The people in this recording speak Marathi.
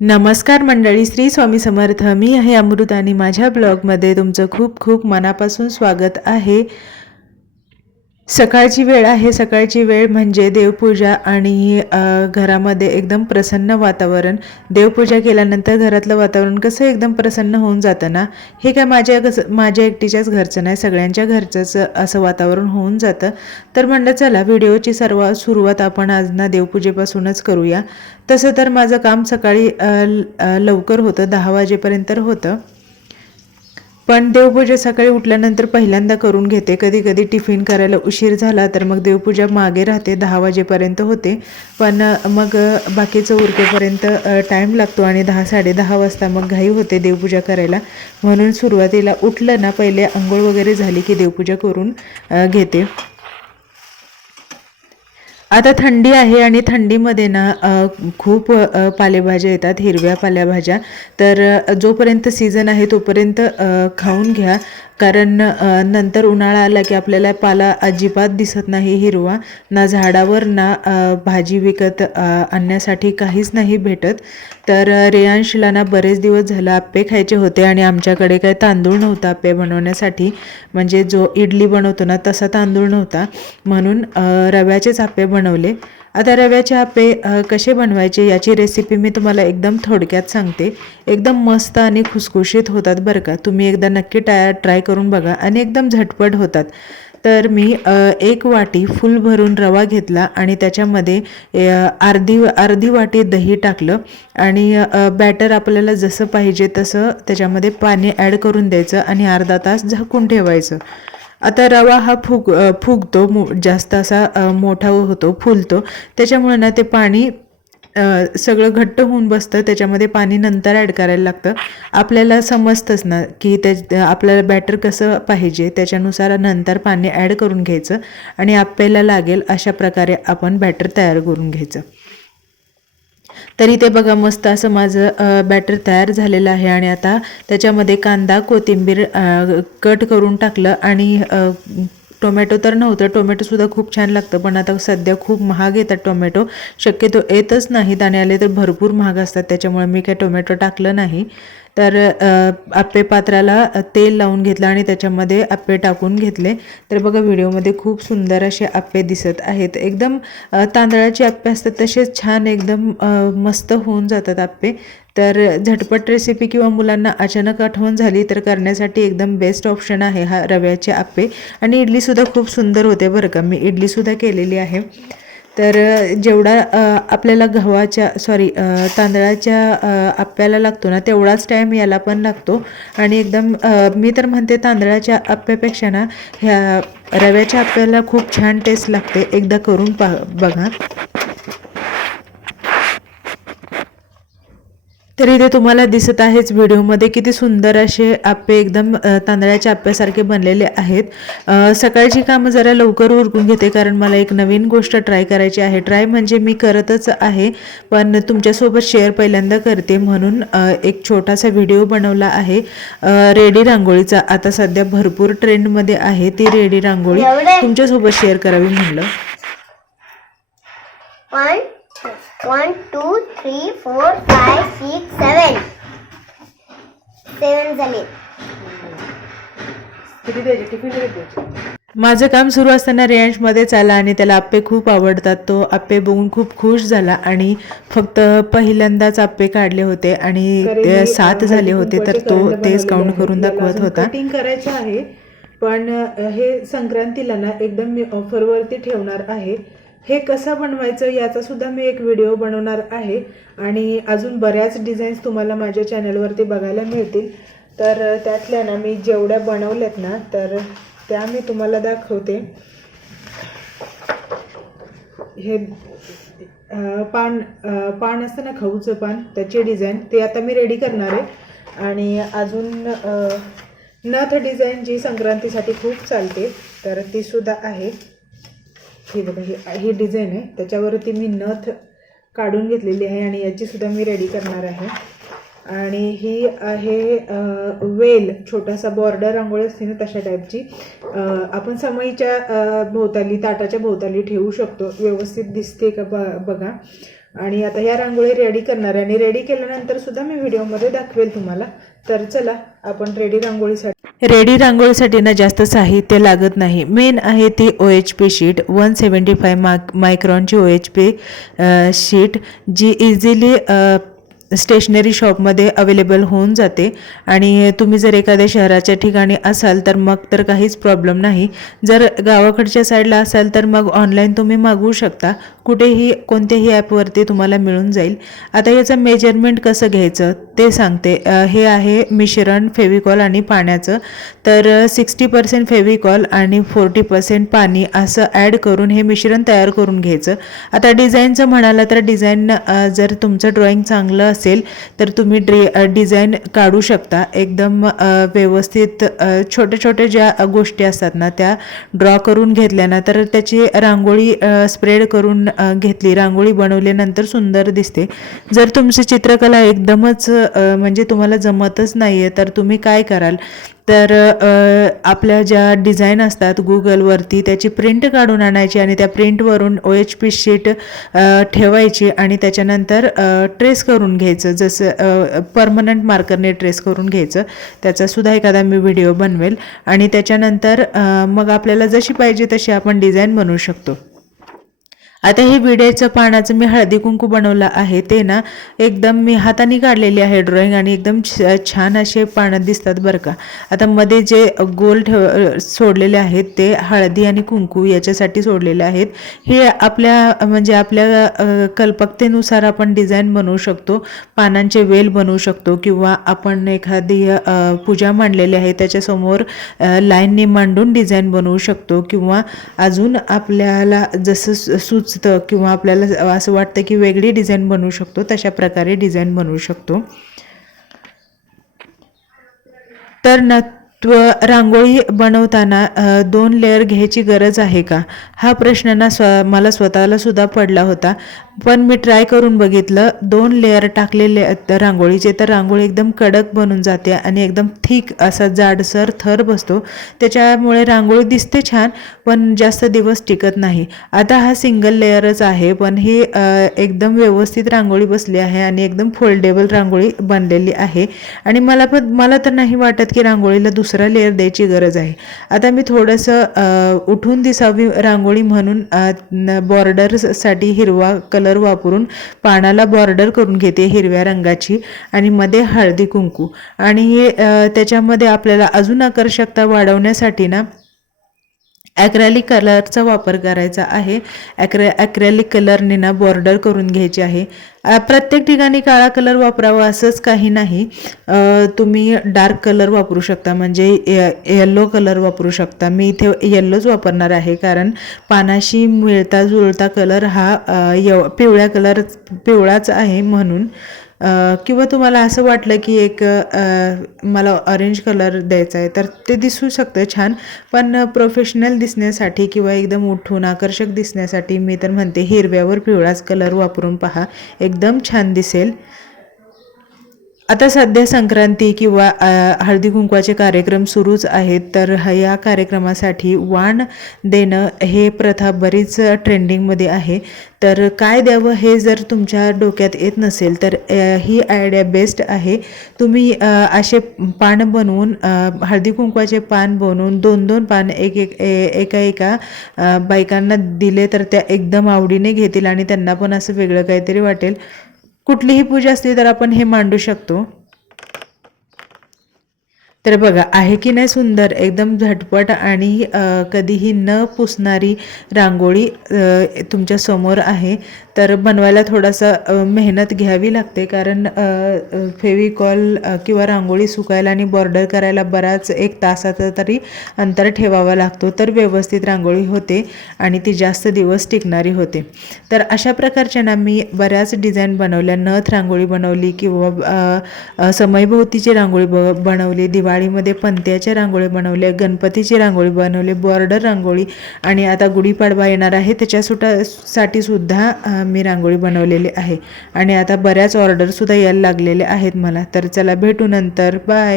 नमस्कार मंडळी श्री स्वामी समर्थ. मी आहे अमृत आणि माझ्या ब्लॉगमध्ये तुमचं खूप खूप मनापासून स्वागत आहे. सकाळची वेळ आहे. सकाळची वेळ म्हणजे देवपूजा आणि घरामध्ये एकदम प्रसन्न वातावरण. देवपूजा केल्यानंतर घरातलं वातावरण कसं एकदम प्रसन्न होऊन जातं ना? हे काय माझ्या कसं माझ्या एकटीच्याच घरचं नाही सगळ्यांच्या घरचंच असं वातावरण होऊन जातं. तर म्हणलं चला व्हिडिओची सर्व सुरुवात आपण आज ना देवपूजेपासूनच करूया. तसं तर माझं काम सकाळी ल- लवकर होतं दहा वाजेपर्यंत होतं. पण देवपूजा सकाळी उठल्यानंतर पहिल्यांदा करून घेते. कधी कधी टिफिन करायला उशीर झाला तर मग देवपूजा मागे राहते दहा वाजेपर्यंत होते. पण मग बाकीचं उरकेपर्यंत टाईम लागतो आणि दहा साडेदहा वाजता मग घाई होते देवपूजा करायला. म्हणून सुरुवातीला उठलं ना पहिले आंघोळ वगैरे झाली की देवपूजा करून घेते. आता थंडी आहे आणि थंडीमध्ये ना खूप पालेभाज्या येतात हिरव्या पालेभाज्या. तर जोपर्यंत सीझन आहे तोपर्यंत खाऊन घ्या. कारण नंतर उन्हाळा आला की आपल्याला पाला अजिबात दिसत नाही हिरवा ना झाडावर ना भाजी विकत आणण्यासाठी काहीच नाही भेटत. तर रेयांशला ना बरेच दिवस झालं आप्पे खायचे होते आणि आमच्याकडे काही तांदूळ नव्हता आप्पे बनवण्यासाठी. म्हणजे जो इडली बनवतो ना तसा तांदूळ नव्हता. म्हणून रव्याचेच आप्पे बनवले. आता रव्याचे आपे कसे बनवायचे याची रेसिपी मी तुम्हाला एकदम थोडक्यात सांगते. एकदम मस्त आणि खुसखुशीत होतात बरं का. तुम्ही एकदा नक्की टाय ट्राय करून बघा आणि एकदम झटपट होतात. तर मी एक वाटी फुल भरून रवा घेतला आणि त्याच्यामध्ये अर्धी अर्धी वाटी दही टाकलं आणि बॅटर आपल्याला जसं पाहिजे तसं त्याच्यामध्ये पाणी ॲड करून द्यायचं आणि अर्धा तास झाकून ठेवायचं. आता रवा हा फुग फुगतो मो जास्त असा मोठा होतो फुलतो. त्याच्यामुळे ना ते पाणी सगळं घट्ट होऊन बसतं. त्याच्यामध्ये पाणी नंतर ॲड करायला लागतं. आपल्याला समजतंच ना की त्या आपल्याला बॅटर कसं पाहिजे? त्याच्यानुसार नंतर पाणी ॲड करून घ्यायचं आणि आपल्याला लागेल अशा प्रकारे आपण बॅटर तयार करून घ्यायचं. तर इथे बघा मस्त असं माझं बॅटर तयार झालेलं आहे आणि आता त्याच्यामध्ये कांदा कोथिंबीर कट करून टाकलं आणि टोमॅटो तर नव्हतं. टोमॅटोसुद्धा खूप छान लागतं पण आता सध्या खूप महाग येतात टोमॅटो. शक्यतो येतच नाहीत आणि आले तर भरपूर महाग असतात. त्याच्यामुळे मी काही टोमॅटो टाकलं नाही. तर आप्पे पात्राला तेल लावून घेतलं आणि त्याच्यामध्ये आप्पे टाकून घेतले. तर बघा व्हिडिओमध्ये खूप सुंदर असे आप्पे दिसत आहेत. एकदम तांदळाचे आप्पे असतात तसेच छान एकदम मस्त होऊन जातात आप्पे. तर झटपट रेसिपी किंवा मुलांना अचानक आठवण झाली तर करण्यासाठी एकदम बेस्ट ऑप्शन आहे हा रव्याचे आप्पे. आणि इडलीसुद्धा खूप सुंदर होते बरं का. मी इडलीसुद्धा केलेली आहे. तर जेवढा आपल्याला गव्हाच्या सॉरी तांदळाच्या अ, आप्याला लागतो ना तेवढाच टाईम याला पण लागतो. आणि एकदम मी तर म्हणते तांदळाच्या आप्यापेक्षा ना ह्या रव्याच्या आप्याला खूप छान टेस्ट लागते. एकदा करून पा बघा. तर इथे तुम्हाला दिसत आहेच व्हिडिओमध्ये. किती सुंदर असे आप्पे एकदम तांदळाच्या आप्यासारखे बनलेले आहेत. सकाळची कामं जरा लवकर उरकून घेते कारण मला एक नवीन गोष्ट ट्राय करायची आहे. ट्राय म्हणजे मी करतच आहे पण तुमच्यासोबत शेअर पहिल्यांदा करते म्हणून एक छोटासा व्हिडिओ बनवला आहे. रेडी रांगोळीचा. आता सध्या भरपूर ट्रेंडमध्ये आहे ती रेडी रांगोळी. तुमच्यासोबत शेअर करावी म्हणलं. One, two, three, four, five, six, seven. Seven झाले माझं काम सुरू असताना रेंजमध्ये आला आणि त्याला आप्पे खूप आवडतात. तो आप्पे बघून खूप खुश झाला आणि फक्त पहिल्यांदाच आप्पे काढले होते आणि ते सात झाले होते तर तो तेच काउंट करून दाखवत होता. कटिंग करायचं आहे पण हे संक्रांतीला ना एकदम मी ऑफरवरती ठेवणार आहे. हे कसं बनवायचं याचा सुद्धा मी एक व्हिडिओ बनवणार आहे. आणि अजून बऱ्याच डिझाईन्स तुम्हाला माझ्या चॅनलवरती बघायला मिळतील. तर त्यातल्या ना मी जेवढ्या बनवल्यात ना तर त्या मी तुम्हाला दाखवते. हे पान पान असतं ना खाऊचं पान त्याची डिझाईन ते आता मी रेडी करणार आहे. आणि अजून नथ डिझाईन जी संक्रांतीसाठी खूप चालते तर तीसुद्धा आहे. हे बघा ही ही डिझाईन आहे. त्याच्यावरती मी नथ काढून घेतलेली आहे आणि याचीसुद्धा मी रेडी करणार आहे. आणि ही आहे वेल छोटासा बॉर्डर रांगोळी असते ना तशा टाईपची आपण समईच्या भोवताली ताटाच्या भोवताली ठेवू शकतो. व्यवस्थित दिसते का ब बघा. आणि आता ह्या रांगोळी रेडी करणार आहे. आणि रेडी केल्यानंतर सुद्धा मी व्हिडिओमध्ये दाखवेल तुम्हाला. तर चला आपण रेडी रांगोळीसाठी रेडी रांगोळीसाठी ना जास्त साहित्य लागत नाही. मेन आहे ती O H P sheet one seventy five माक मायक्रॉनची ओ एच पी शीट जी इझिली स्टेशनरी शॉपमध्ये अवेलेबल होऊन जाते. आणि तुम्ही जर एखाद्या शहराच्या ठिकाणी असाल तर मग तर काहीच प्रॉब्लेम नाही. जर गावाकडच्या साईडला असाल तर मग ऑनलाईन तुम्ही मागवू शकता. कुठेही कोणत्याही ॲपवरती तुम्हाला मिळून जाईल. आता याचं मेजरमेंट कसं घ्यायचं? ते सांगते. हे आहे मिश्रण फेविकॉल आणि पाण्याचं. तर सिक्स्टी पर्सेंट फेविकॉल आणि फोर्टी पर्सेंट पाणी असं ॲड करून हे मिश्रण तयार करून घ्यायचं. आता डिझाईनचं म्हणाला तर डिझाईन जर तुमचं ड्रॉइंग चांगलं असेल तर तुम्ही ड्रे डिझाईन काढू शकता. एकदम व्यवस्थित छोटे छोट्या छोट्या ज्या गोष्टी असतात ना त्या ड्रॉ करून घेतल्या ना तर त्याची रांगोळी स्प्रेड करून घेतली. रांगोळी बनवल्यानंतर सुंदर दिसते. जर तुमची चित्रकला एकदमच म्हणजे तुम्हाला जमतच नाही आहे तर तुम्ही काय कराल? तर आपल्या ज्या डिझाईन असतात गुगलवरती त्याची प्रिंट काढून आणायची आणि त्या प्रिंटवरून ओ एच पी शीट ठेवायची आणि त्याच्यानंतर ट्रेस करून घ्यायचं. जसं परमनंट मार्करने ट्रेस करून घ्यायचं. त्याचासुद्धा एखादा मी व्हिडिओ बनवेल. आणि त्याच्यानंतर मग आपल्याला जशी पाहिजे तशी आपण डिझाईन बनवू शकतो. आता हे विड्याचं पानाचं मी हळदी कुंकू बनवलं आहे. ते ना एकदम मी हाताने काढलेली आहे ड्रॉइंग आणि एकदम छ छान असे पानं दिसतात बरं का. आता मध्ये जे गोल ठेव सोडलेले आहेत ते हळदी आणि कुंकू याच्यासाठी सोडलेले आहेत. हे आपल्या म्हणजे आपल्या कल्पकतेनुसार आपण डिझाईन बनवू शकतो पानांचे वेल बनवू शकतो किंवा आपण एखादी पूजा मांडलेली आहे त्याच्यासमोर लाईनने मांडून डिझाईन बनवू शकतो किंवा अजून आपल्याला जसं सु- सुचतं किंवा आपल्याला असं वाटतं की वेगळी डिझाईन बनवू शकतो तशा प्रकारे डिझाईन बनवू शकतो. तर न त्व रांगोळी बनवताना दोन लेअर घ्यायची गरज आहे का? हा प्रश्न ना स्व मला स्वतःला सुद्धा पडला होता. पण मी ट्राय करून बघितलं दोन लेअर टाकलेले रांगोळीचे. तर रांगोळी एकदम कडक बनून जाते आणि एकदम थिक असा जाडसर थर बसतो. त्याच्यामुळे रांगोळी दिसते छान पण जास्त दिवस टिकत नाही. आता हा सिंगल लेअरच आहे पण ही एकदम व्यवस्थित रांगोळी बसली आहे आणि एकदम फोल्डेबल रांगोळी बनलेली आहे. आणि मला पण मला तर नाही वाटत की रांगोळीला दुसरा लेअर द्यायची गरज आहे. आता मी थोडंसं उठून दिसावी रांगोळी म्हणून बॉर्डरसाठी हिरवा कलर वापरून पानाला बॉर्डर करून घेते हिरव्या रंगाची आणि मध्ये हळदी कुंकू. आणि हे त्याच्यामध्ये आपल्याला अजून आकर्षकता वाढवण्यासाठी ना ॲक्रॅलिक कलरचा वापर करायचा आहे. ॲक्रे ॲक्रॅलिक कलरने ना बॉर्डर करून घ्यायची आहे. प्रत्येक ठिकाणी काळा कलर वापरावा असंच काही नाही. तुम्ही डार्क कलर वापरू शकता म्हणजे येल्लो कलर वापरू शकता. मी इथे येल्लोच वापरणार आहे कारण पानाशी मिळता जुळता कलर हा यव पिवळ्या कलर पिवळाच आहे म्हणून. किंवा तुम्हाला असं वाटलं की एक मला ऑरेंज कलर द्यायचा आहे तर ते दिसू शकतं छान. पण प्रोफेशनल दिसण्यासाठी किंवा एकदम उठून आकर्षक दिसण्यासाठी मी तर म्हणते हिरव्यावर पिवळाच कलर वापरून पहा. एकदम छान दिसेल. आता सध्या संक्रांती किंवा हळदी कुंकवाचे कार्यक्रम सुरूच आहेत तर या कार्यक्रमासाठी वाण देणं हे प्रथा बरीच ट्रेंडिंगमध्ये आहे. तर काय द्यावं हे जर तुमच्या डोक्यात येत नसेल तर ही आयडिया बेस्ट आहे. तुम्ही असे पान बनवून हळदी कुंकवाचे पान बनवून दोन दोन पान एक एक ए- एका एका बायकांना दिले तर त्या एकदम आवडीने घेतील आणि त्यांना पण असं वेगळं काहीतरी वाटेल. कुठलीही पूजा असली तर आपण हे मांडू शकतो. तर बघा आहे की नाही सुंदर एकदम झटपट आणि कधीही न पुसणारी रांगोळी तुमच्यासमोर आहे. तर बनवायला थोडासा मेहनत घ्यावी लागते. कारण फेविकॉल किंवा रांगोळी सुकायला आणि बॉर्डर करायला बराच एक तासाचा तरी अंतर ठेवावा लागतो. तर व्यवस्थित रांगोळी होते आणि ती जास्त दिवस टिकणारी होते. तर अशा प्रकारच्या ना मी बऱ्याच डिझाईन बनवल्या. नथ रांगोळी बनवली किंवा समयभोवतीची रांगोळी ब बनवली. दिवाळीमध्ये पंत्याच्या रांगोळी बनवल्या गणपतीची रांगोळी बनवली बॉर्डर रांगोळी आणि आता गुढीपाडवा येणार आहे. त्याच्या साठी सुद्धा मी रांगोळी बनवलेली आहे. आणि आता बऱ्याच ऑर्डरसुद्धा यायला लागलेल्या आहेत मला. तर चला भेटू नंतर. बाय